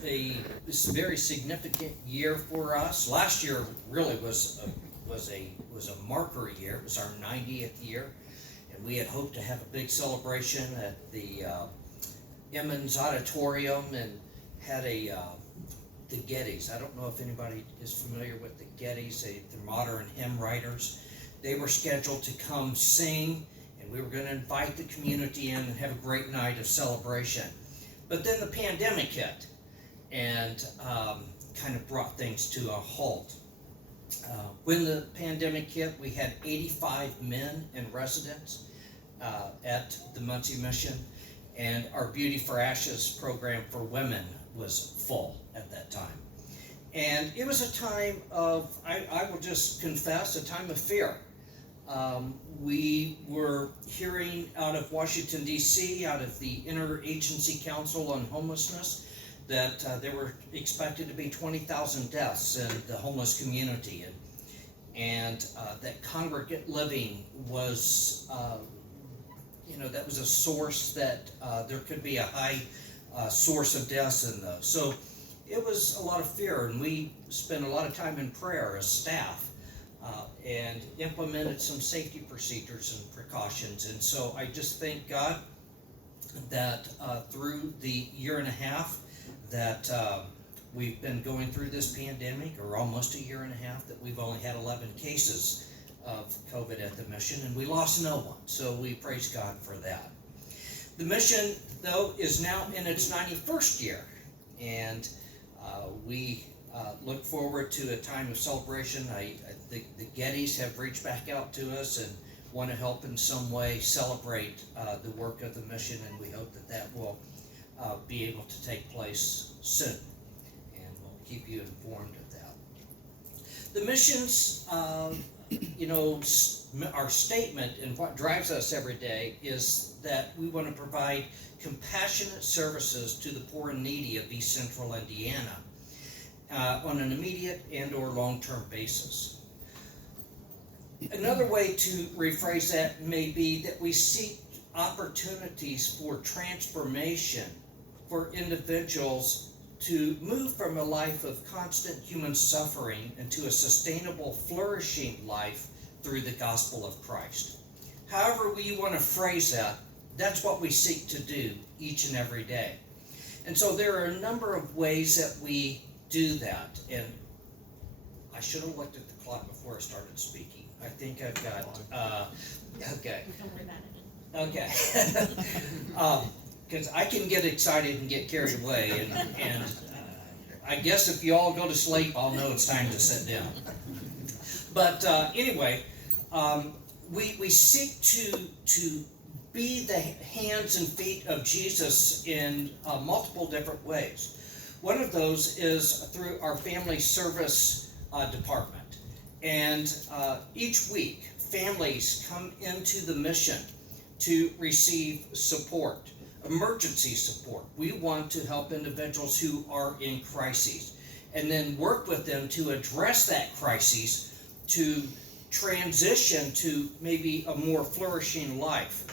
this very significant year for us. Last year really was a marker year. It was our 90th year, and we had hoped to have a big celebration at the Emmons Auditorium, and had the Gettys. I don't know if anybody is familiar with the Gettys. They're modern hymn writers. They were scheduled to come sing, and we were going to invite the community in and have a great night of celebration. But then the pandemic hit and kind of brought things to a halt. When the pandemic hit, we had 85 men in residence at the Muncie Mission, and our Beauty for Ashes program for women was full at that time. And it was a time of, I will just confess, a time of fear. We were hearing out of Washington, D.C., out of the Interagency Council on Homelessness, that there were expected to be 20,000 deaths in the homeless community, and that congregate living was, that was a source that there could be a high source of deaths in those. So it was a lot of fear, and we spent a lot of time in prayer as staff. And implemented some safety procedures and precautions. And so I just thank God that through the year and a half that we've been going through this pandemic, or almost a year and a half, that we've only had 11 cases of COVID at the mission, and we lost no one. So we praise God for that. The mission, though, is now in its 91st year, and we look forward to a time of celebration. The Gettys have reached back out to us and want to help in some way celebrate the work of the mission, and we hope that will be able to take place soon, and we'll keep you informed of that. The missions, our statement and what drives us every day is that we want to provide compassionate services to the poor and needy of East Central Indiana on an immediate and or long-term basis. Another way to rephrase that may be that we seek opportunities for transformation for individuals to move from a life of constant human suffering into a sustainable, flourishing life through the gospel of Christ. However we want to phrase that, that's what we seek to do each and every day. And so there are a number of ways that we do that. And I should have looked at the clock before I started speaking. I think I've got, okay. Okay. Because I can get excited and get carried away, and I guess if you all go to sleep, I'll know it's time to sit down. But anyway, we seek to be the hands and feet of Jesus in multiple different ways. One of those is through our family service department. And each week, families come into the mission to receive support, emergency support. We want to help individuals who are in crises, and then work with them to address that crisis, to transition to maybe a more flourishing life.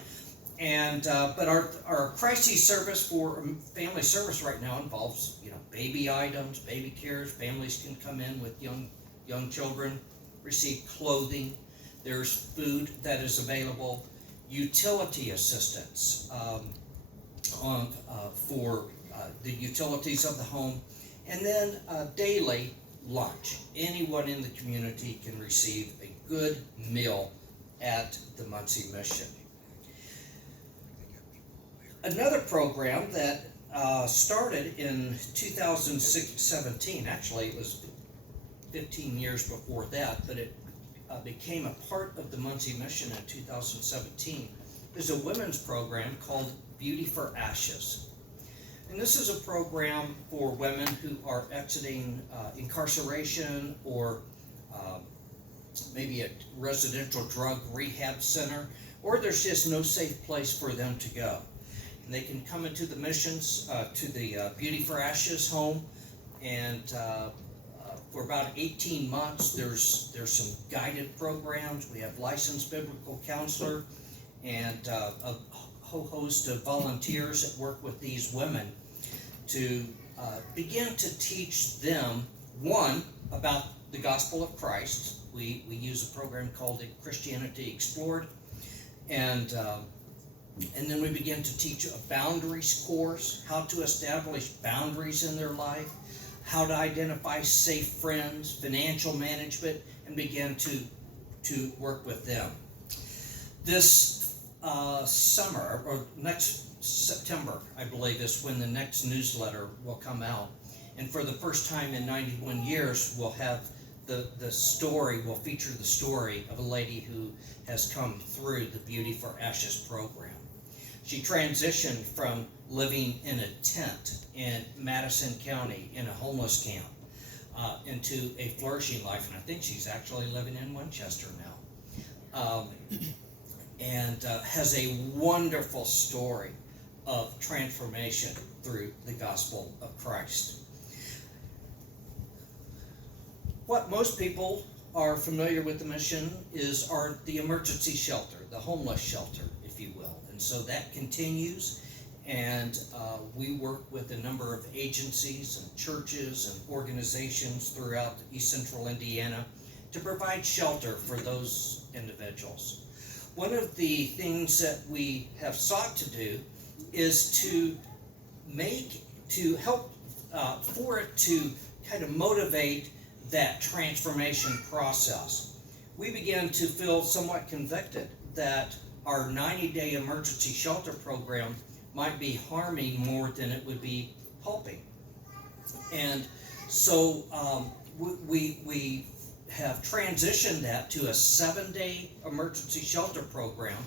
And but our crisis service for family service right now involves baby items, baby cares. Families can come in with young children, receive clothing. There's food that is available, utility assistance for the utilities of the home, and then daily lunch. Anyone in the community can receive a good meal at the Muncie Mission. Another program that started in 2017, actually it was 15 years before that, but it became a part of the Muncie Mission in 2017, is a women's program called Beauty for Ashes. And this is a program for women who are exiting incarceration or maybe a residential drug rehab center, or there's just no safe place for them to go. And they can come into the missions, to the Beauty for Ashes home, and for about 18 months, there's some guided programs. We have licensed biblical counselor and a whole host of volunteers that work with these women to begin to teach them, one, about the gospel of Christ. We use a program called Christianity Explored, and then we begin to teach a boundaries course, how to establish boundaries in their life, how to identify safe friends, financial management, and begin to work with them. This summer, or next September, I believe, is when the next newsletter will come out. And for the first time in 91 years, we'll have the story, will feature the story of a lady who has come through the Beauty for Ashes program. She transitioned from living in a tent in Madison County in a homeless camp into a flourishing life, and I think she's actually living in Winchester now, and has a wonderful story of transformation through the gospel of Christ. What most people are familiar with the mission are the emergency shelter, the homeless shelter, if you will. And so that continues, and we work with a number of agencies and churches and organizations throughout East Central Indiana to provide shelter for those individuals. One of the things that we have sought to do is to help for it to kind of motivate that transformation process. We began to feel somewhat convicted that our 90-day emergency shelter program might be harming more than it would be helping. And so we have transitioned that to a 7-day emergency shelter program.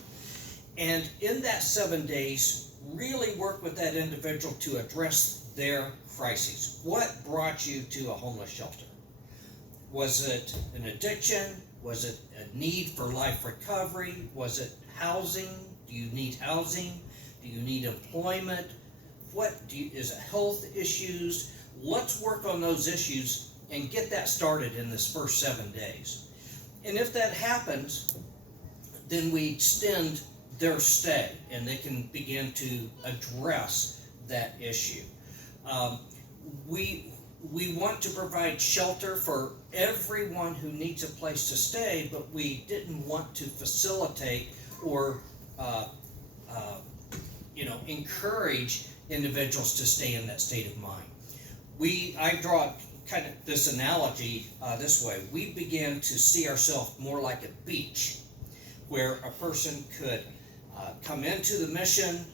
And in that 7 days, really work with that individual to address their crises. What brought you to a homeless shelter? Was it an addiction? Was it a need for life recovery? Was it housing? Do you need housing? Do you need employment? Is it health issues? Let's work on those issues and get that started in this first 7 days. And if that happens, then we extend their stay and they can begin to address that issue. We want to provide shelter for everyone who needs a place to stay, but we didn't want to facilitate or encourage individuals to stay in that state of mind. I draw kind of this analogy this way. We began to see ourselves more like a beach, where a person could come into the mission,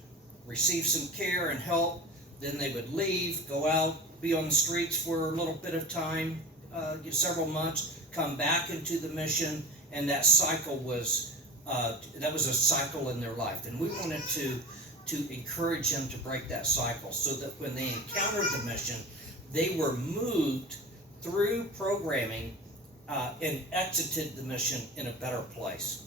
receive some care and help, then they would leave, go out, be on the streets for a little bit of time, several months, come back into the mission, and that cycle was a cycle in their life. And we wanted to encourage them to break that cycle so that when they encountered the mission, they were moved through programming and exited the mission in a better place.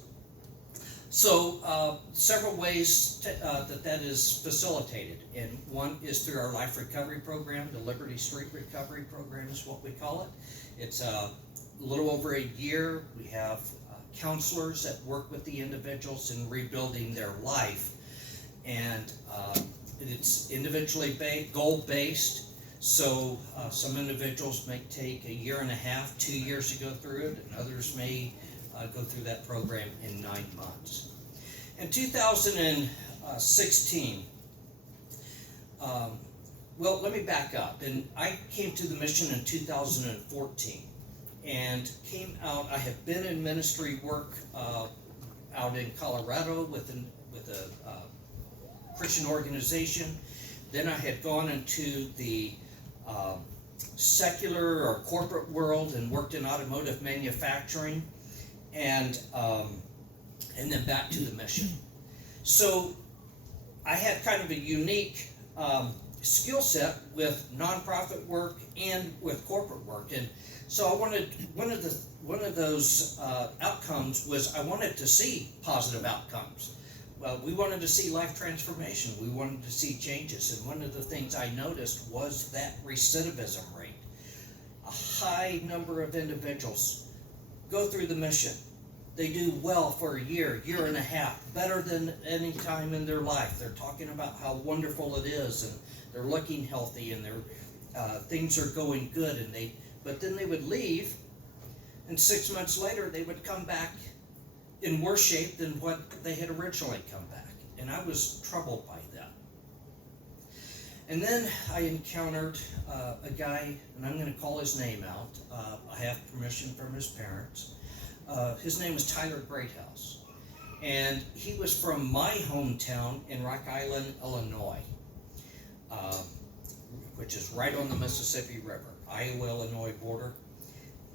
So several ways that is facilitated, and one is through our Life Recovery Program. The Liberty Street Recovery Program is what we call it. It's a little over a year. We have counselors that work with the individuals in rebuilding their life, and it's individually goal-based. So some individuals may take a year and a half, 2 years to go through it, and others may go through that program in 9 months. In 2016, well, let me back up. And I came to the mission in 2014 and came out. I have been in ministry work out in Colorado with a Christian organization. Then I had gone into the secular or corporate world and worked in automotive manufacturing. And then back to the mission. So I had kind of a unique skill set with nonprofit work and with corporate work, and so I wanted one of those outcomes was I wanted to see positive outcomes. Well, we wanted to see life transformation. We wanted to see changes, and one of the things I noticed was that recidivism rate. A high number of individuals go through the mission. They do well for a year and a half, better than any time in their life. They're talking about how wonderful it is, and they're looking healthy, and things are going good, but then they would leave, and 6 months later they would come back in worse shape than what they had originally come back. And I was troubled by that. And then I encountered a guy, and I'm going to call his name out. I have permission from his parents. His name was Tyler Greathouse. And he was from my hometown in Rock Island, Illinois, which is right on the Mississippi River, Iowa-Illinois border.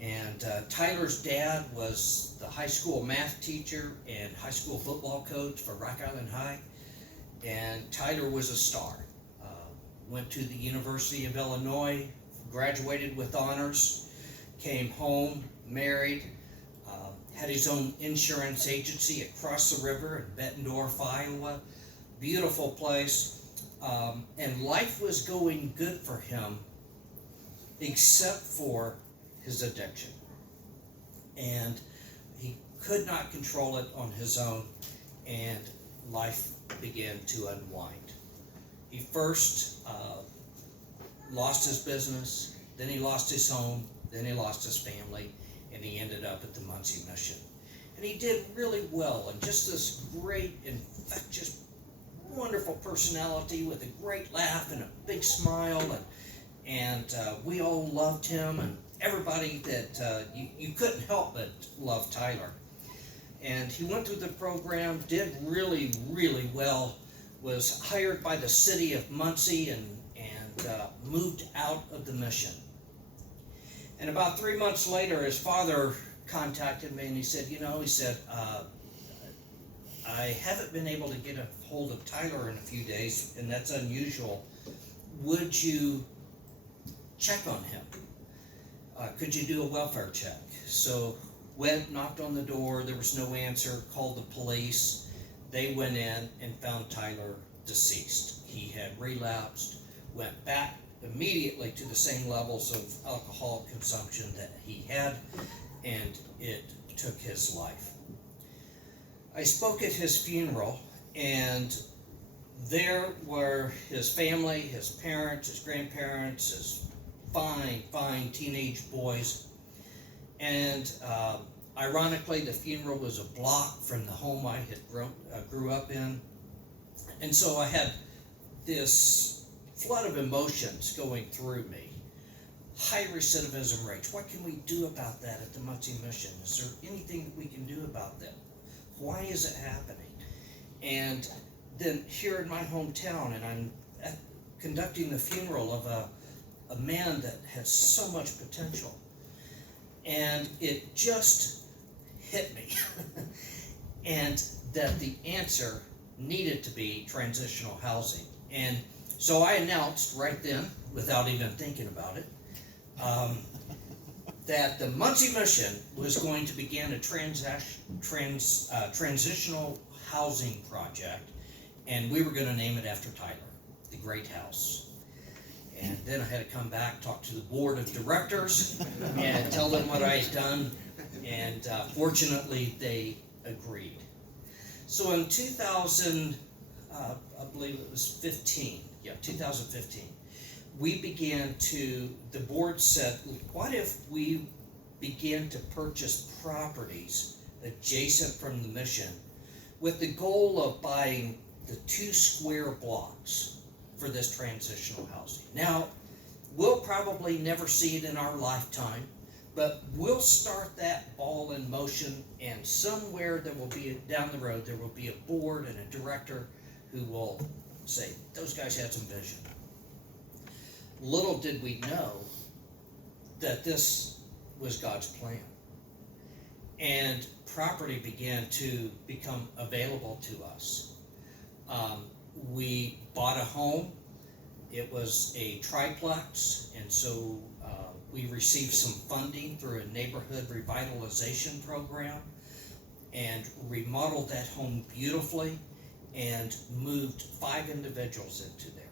And Tyler's dad was the high school math teacher and high school football coach for Rock Island High. And Tyler was a star. Went to the University of Illinois, graduated with honors, came home, married, had his own insurance agency across the river in Bettendorf, Iowa. Beautiful place. And life was going good for him, except for his addiction. And he could not control it on his own, and life began to unwind. He first lost his business, then he lost his home, then he lost his family, and he ended up at the Muncie Mission. And he did really well, and just this great, infectious, wonderful personality with a great laugh and a big smile, and we all loved him, and everybody that you couldn't help but love Tyler. And he went through the program, did really, really well, was hired by the city of Muncie and moved out of the mission. And about 3 months later, his father contacted me and he said, I haven't been able to get a hold of Tyler in a few days, and that's unusual. Would you check on him? Could you do a welfare check? So went, knocked on the door, there was no answer, called the police. They went in and found Tyler deceased. He had relapsed, went back immediately to the same levels of alcohol consumption that he had, and it took his life. I spoke at his funeral, and there were his family, his parents, his grandparents, his fine teenage boys, and ironically, the funeral was a block from the home I had grew up in. And so I had this flood of emotions going through me. High recidivism rates. What can we do about that at the Muncie Mission? Is there anything that we can do about that? Why is it happening? And then here in my hometown, and I'm conducting the funeral of a man that had so much potential. And it just hit me. And that the answer needed to be transitional housing. And so I announced right then, without even thinking about it, that the Muncie Mission was going to begin a transitional housing project, and we were going to name it after Tyler, the Great House. And then I had to come back, talk to the board of directors, and tell them what I had done, and fortunately they agreed. So in 2000, I believe it was 2015, we began the board said, what if we began to purchase properties adjacent from the mission with the goal of buying the 2 square blocks for this transitional housing. Now, we'll probably never see it in our lifetime, but we'll start that ball in motion, and somewhere there will be, down the road, there will be a board and a director who will say, those guys had some vision. Little did we know that this was God's plan. And property began to become available to us. We bought a home. It was a triplex, and so we received some funding through a neighborhood revitalization program and remodeled that home beautifully and moved 5 individuals into there.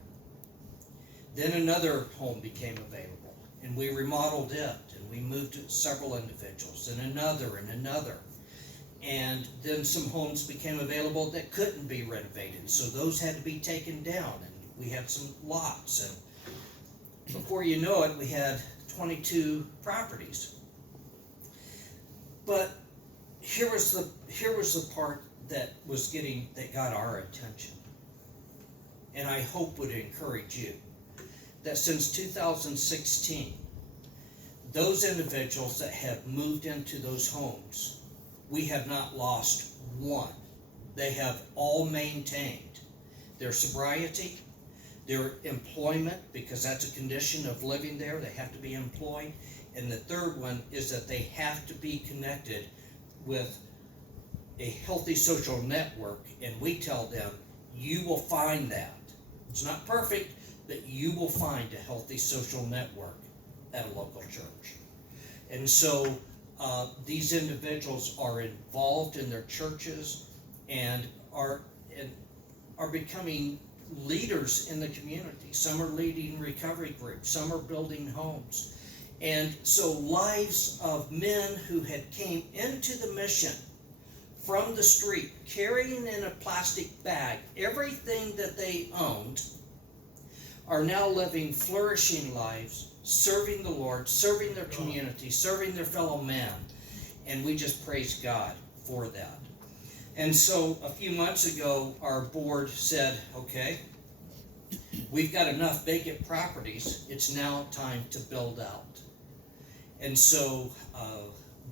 Then another home became available, and we remodeled it, and we moved several individuals, and another, and then some homes became available that couldn't be renovated, so those had to be taken down, and we had some lots, before you know it, we had 22 properties. But here was the part that got our attention, and I hope would encourage you, that since 2016, those individuals that have moved into those homes, we have not lost one. They have all maintained their sobriety, their employment, because that's a condition of living there. They have to be employed. And the third one is that they have to be connected with a healthy social network. And we tell them, you will find that. It's not perfect, but you will find a healthy social network at a local church. And so these individuals are involved in their churches and are becoming leaders in the community. Some are leading recovery groups, some are building homes. And so lives of men who had came into the mission from the street, carrying in a plastic bag everything that they owned, are now living flourishing lives, serving the Lord, serving their community, serving their fellow man. And we just praise God for that. And so a few months ago, our board said, okay, we've got enough vacant properties. It's now time to build out. And so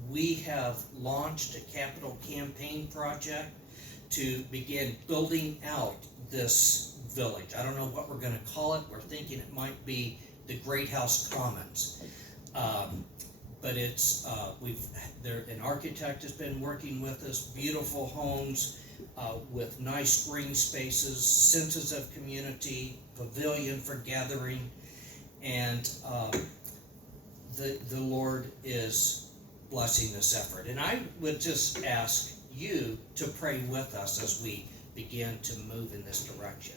we have launched a capital campaign project to begin building out this village. I don't know what we're going to call it. We're thinking it might be the Great House Commons. But it's an architect has been working with us. Beautiful homes with nice green spaces, senses of community, pavilion for gathering, and the Lord is blessing this effort. And I would just ask you to pray with us as we begin to move in this direction.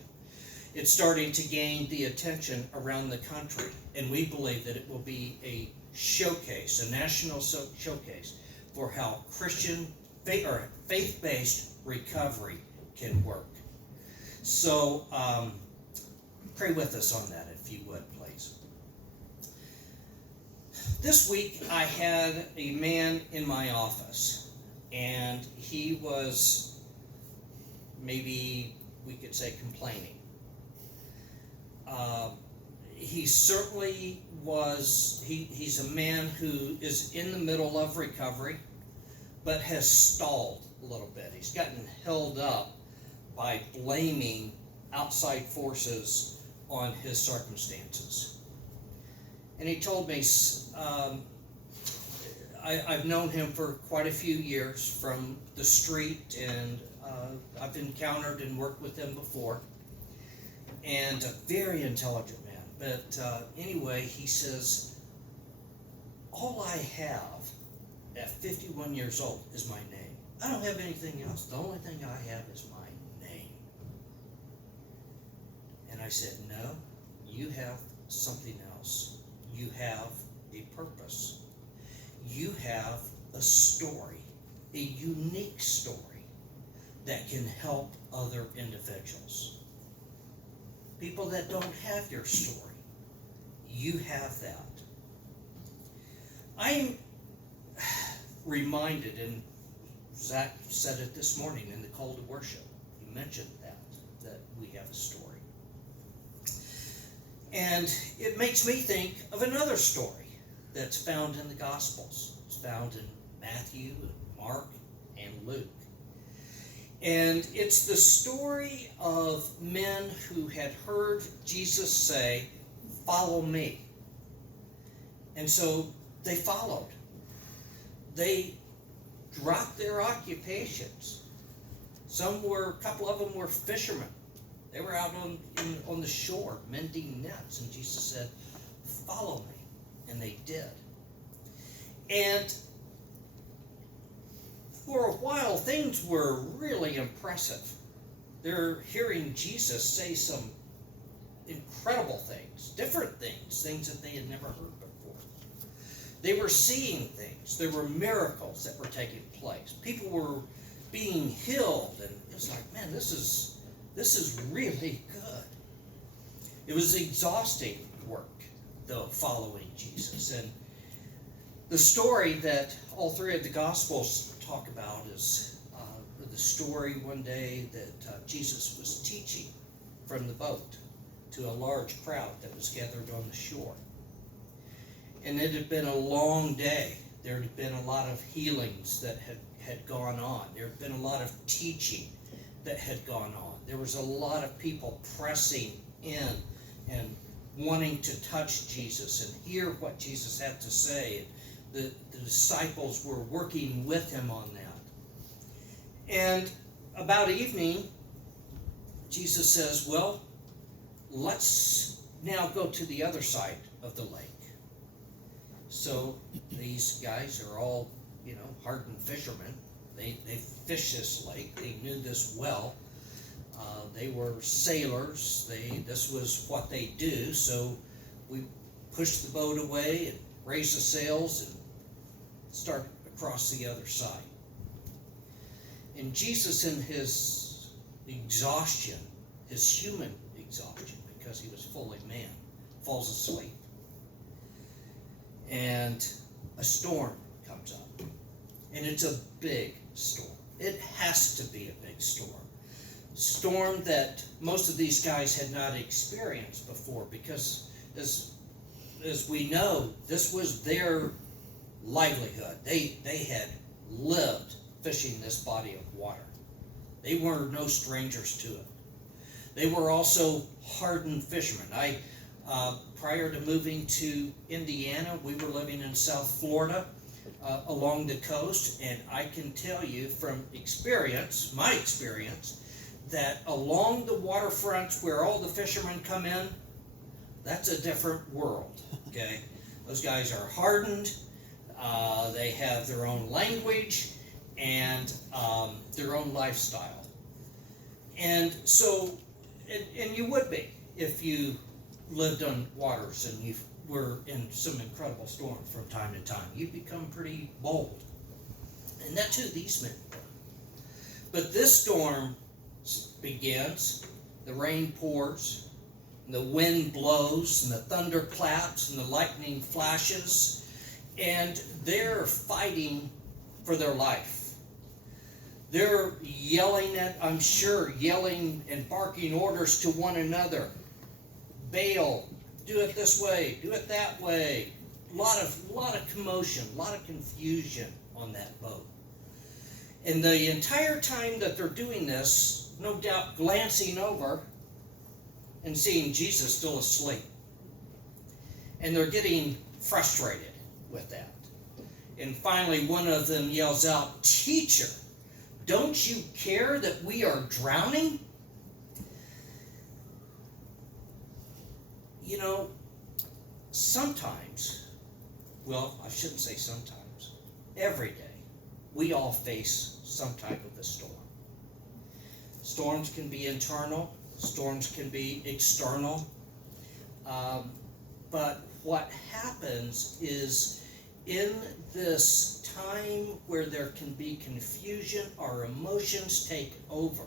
It's starting to gain the attention around the country, and we believe that it will be a showcase, a national showcase for how Christian or faith-based recovery can work. So pray with us on that if you would, please. This week I had a man in my office, and he was, maybe we could say, complaining. He certainly was, he's a man who is in the middle of recovery, but has stalled a little bit. He's gotten held up by blaming outside forces on his circumstances. And he told me, I've known him for quite a few years from the street, and I've encountered and worked with him before. And a very intelligent man. But anyway, he says, all I have at 51 years old is my name. I don't have anything else. The only thing I have is my name. And I said, no, you have something else. You have a purpose. You have a story, a unique story that can help other individuals. People that don't have your story, you have that. I'm reminded, and Zach said it this morning in the call to worship, he mentioned that we have a story. And it makes me think of another story that's found in the Gospels. It's found in Matthew, and Mark, and Luke. And it's the story of men who had heard Jesus say, follow me. And so they followed. They dropped their occupations. A couple of them were fishermen. They were out on the shore mending nets, and Jesus said, follow me. And they did. And for a while, things were really impressive. They're hearing Jesus say some incredible things, different things that they had never heard before. They were seeing things. There were miracles that were taking place. People were being healed, and it was like, man, this is really good. It was exhausting work, though, following Jesus. And the story that all three of the Gospels talk about is the story one day that Jesus was teaching from the boat to a large crowd that was gathered on the shore. And it had been a long day. There had been a lot of healings that had gone on. There had been a lot of teaching that had gone on. There was a lot of people pressing in and wanting to touch Jesus and hear what Jesus had to say. The disciples were working with him on that. And about evening, Jesus says, well, let's now go to the other side of the lake. So these guys are all, hardened fishermen. They fished this lake. They knew this well. They were sailors. This was what they do. So we pushed the boat away and raised the sails and started across the other side. And Jesus, in his exhaustion, his human exhaustion, because he was fully man, falls asleep. And a storm comes up. And it's a big storm. It has to be a big storm. Storm that most of these guys had not experienced before, because as we know, this was their livelihood. They had lived fishing this body of water. They were no strangers to it. They were also hardened fishermen. Prior to moving to Indiana, we were living in South Florida along the coast, and I can tell you from experience, my experience, that along the waterfronts where all the fishermen come in, that's a different world, okay? Those guys are hardened. They have their own language and their own lifestyle. And so, and you would be if you lived on waters and you were in some incredible storms from time to time. You become pretty bold. And that's who these men were. But this storm begins, the rain pours, and the wind blows, and the thunder claps, and the lightning flashes, and they're fighting for their life. They're yelling and barking orders to one another. Bail, do it this way, do it that way. A lot of commotion, a lot of confusion on that boat. And the entire time that they're doing this, no doubt glancing over and seeing Jesus still asleep. And they're getting frustrated with that. And finally one of them yells out, "Teacher, don't you care that we are drowning?" Sometimes, well, I shouldn't say sometimes, every day, we all face some type of a storm. Storms can be internal, storms can be external, but what happens is in this time where there can be confusion, our emotions take over,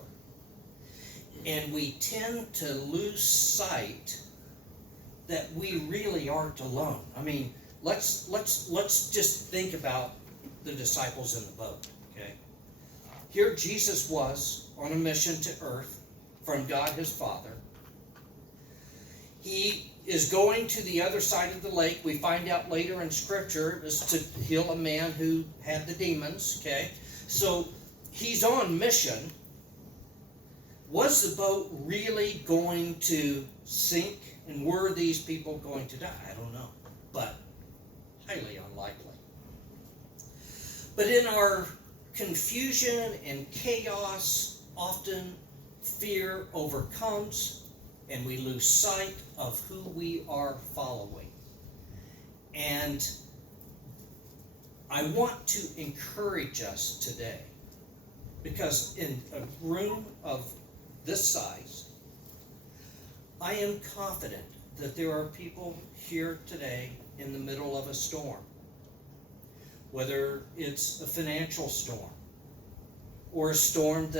and we tend to lose sight that we really aren't alone. I mean, let's just think about the disciples in the boat, okay? Here Jesus was on a mission to earth from God his Father. He is going to the other side of the lake. We find out later in Scripture it was to heal a man who had the demons, okay? So he's on mission. Was the boat really going to sink? And were these people going to die? I don't know, but highly unlikely. But in our confusion and chaos, often fear overcomes and we lose sight of who we are following. And I want to encourage us today, because in a room of this size, I am confident that there are people here today in the middle of a storm. Whether it's a financial storm, or a storm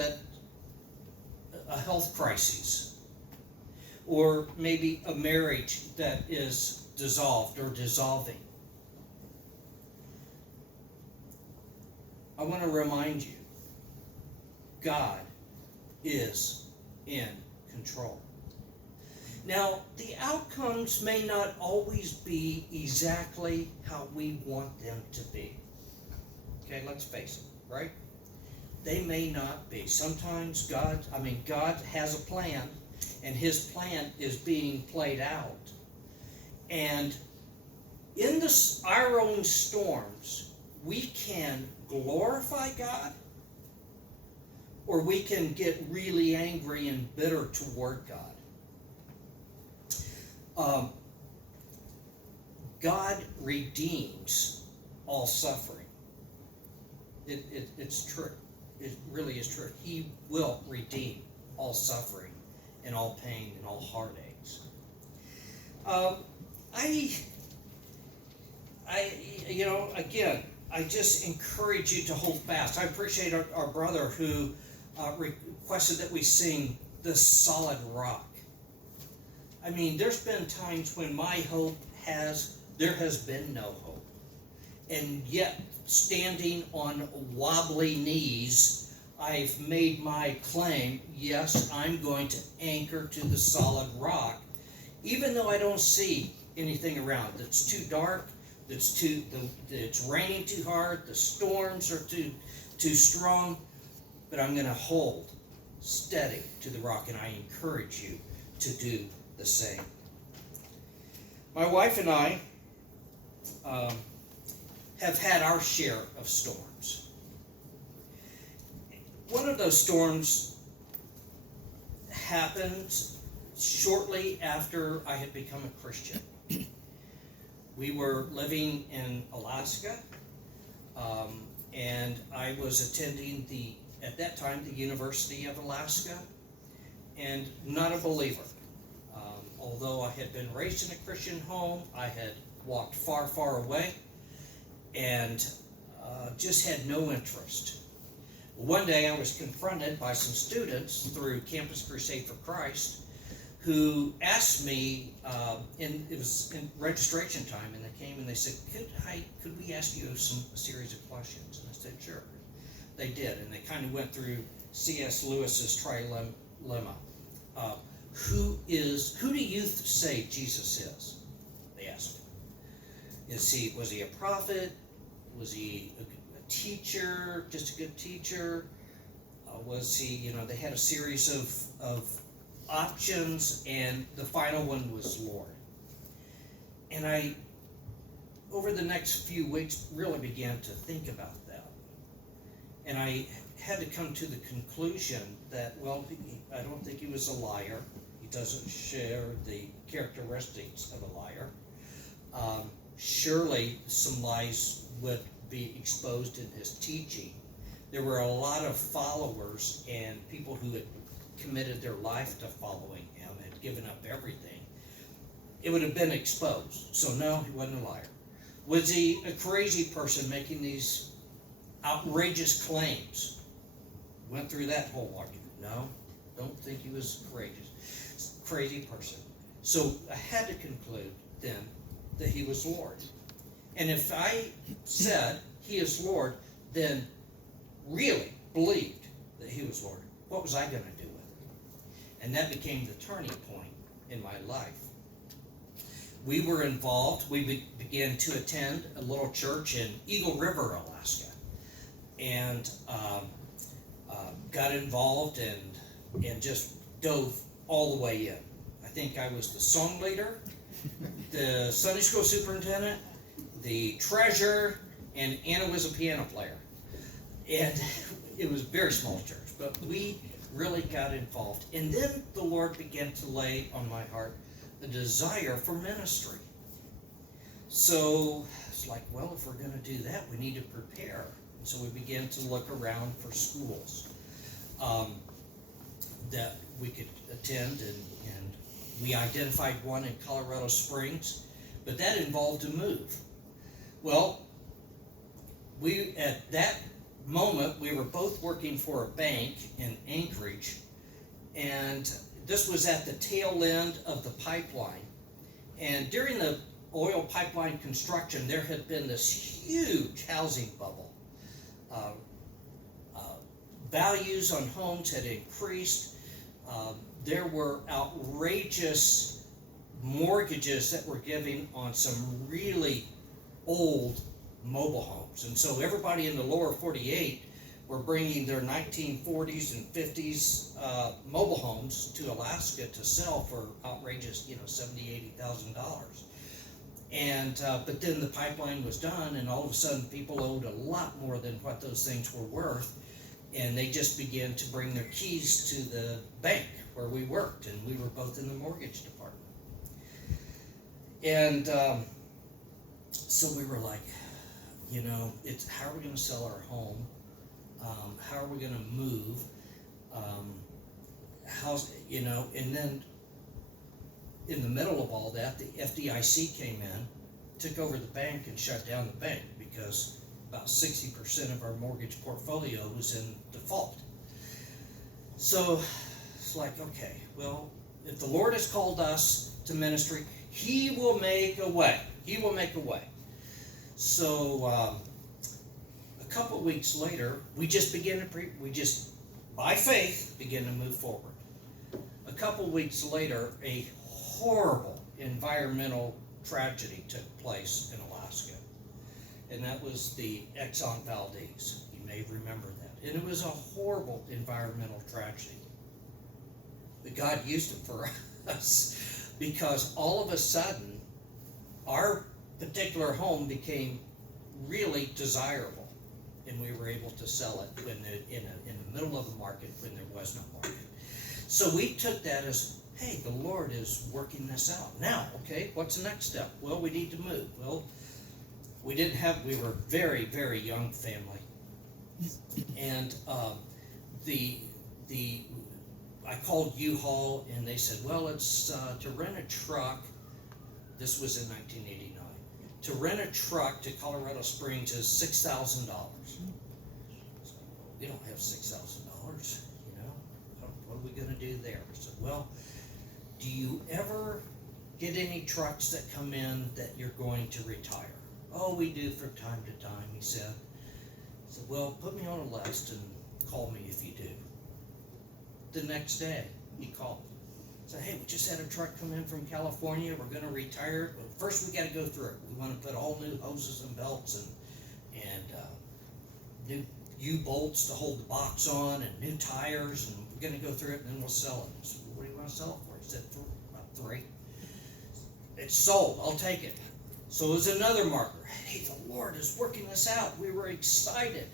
a health crisis, or maybe a marriage that is dissolved or dissolving. I want to remind you, God is in control. Now, the outcomes may not always be exactly how we want them to be. Okay, let's face it, right? They may not be. Sometimes God has a plan, and his plan is being played out. And in our own storms, we can glorify God, or we can get really angry and bitter toward God. God redeems all suffering. It's true. It really is true. He will redeem all suffering and all pain and all heartaches. Again, I just encourage you to hold fast. I appreciate our brother who requested that we sing "The Solid Rock." I mean, there's been times when my hope there has been no hope. And yet, standing on wobbly knees, I've made my claim, yes, I'm going to anchor to the solid rock, even though I don't see anything around. It's too dark, it's raining too hard, the storms are too strong, but I'm going to hold steady to the rock, and I encourage you to do the same. My wife and I have had our share of storms. One of those storms happened shortly after I had become a Christian. We were living in Alaska, and I was attending at that time, the University of Alaska, and not a believer. Although I had been raised in a Christian home, I had walked far, far away, and just had no interest. One day I was confronted by some students through Campus Crusade for Christ who asked me, and it was in registration time, and they came and they said, could we ask you a series of questions? And I said, sure. They did, and they kind of went through C.S. Lewis's trilemma. Who do you say Jesus is? They asked me. Was he a prophet? Was he a teacher, just a good teacher? Was he, they had a series of options, and the final one was Lord. And I, over the next few weeks, really began to think about that. And I had to come to the conclusion that, I don't think he was a liar. He doesn't share the characteristics of a liar. Surely some lies would be exposed in his teaching. There were a lot of followers and people who had committed their life to following him, had given up everything. It would have been exposed. So no, he wasn't a liar. Was he a crazy person making these outrageous claims? Went through that whole argument. No, don't think he was courageous. Crazy person. So I had to conclude then that he was Lord. And if I said he is Lord, then really believed that he was Lord, what was I going to do with it? And that became the turning point in my life. We were involved. We began to attend a little church in Eagle River, Alaska, and got involved and just dove all the way in. I think I was the song leader, the Sunday school superintendent, the treasurer, and Anna was a piano player. And it was a very small church, but we really got involved. And then the Lord began to lay on my heart a desire for ministry. So it's like, if we're going to do that, we need to prepare. And so we began to look around for schools that we could attend, and we identified one in Colorado Springs, but that involved a move. Well, at that moment, we were both working for a bank in Anchorage, and this was at the tail end of the pipeline. And during the oil pipeline construction, there had been this huge housing bubble. Uh, Values on homes had increased. There were outrageous mortgages that were given on some really old mobile homes. And so everybody in the lower 48 were bringing their 1940s and 50s mobile homes to Alaska to sell for outrageous, $70,000, $80,000. And but then the pipeline was done, and all of a sudden people owed a lot more than what those things were worth, and they just began to bring their keys to the bank where we worked, and we were both in the mortgage department. And so we were like, it's how are we going to sell our home? How are we going to move? And then in the middle of all that, the FDIC came in, took over the bank, and shut down the bank because about 60% of our mortgage portfolio was in default. So it's like, okay, well, if the Lord has called us to ministry, He will make a way. He will make a way. So a couple of weeks later, we just by faith began to move forward. A couple of weeks later, a horrible environmental tragedy took place in Alaska, and that was the Exxon Valdez. You may remember that. And it was a horrible environmental tragedy. But God used it for us because all of a sudden, our particular home became really desirable, and we were able to sell it in the middle of the market when there was no market. So we took that as, hey, the Lord is working this out. Now, okay, what's the next step? Well, we need to move. Well, we were a very, very young family. And I called U-Haul, and they said, well, it's to rent a truck. This was in 1989. To rent a truck to Colorado Springs is $6,000. So, we don't have $6,000, What are we going to do there? I said, well, do you ever get any trucks that come in that you're going to retire? Oh, we do from time to time, he said. I said, well, put me on a list and call me if you do. The next day, he called. Said, hey, we just had a truck come in from California. We're going to retire it. But first, we got to go through it. We want to put all new hoses and belts and new U-bolts to hold the box on and new tires. And we're going to go through it, and then we'll sell it. I said, what do you want to sell it for? He said, for about $3. It's sold. I'll take it. So it was another marker. Hey, the Lord is working this out. We were excited.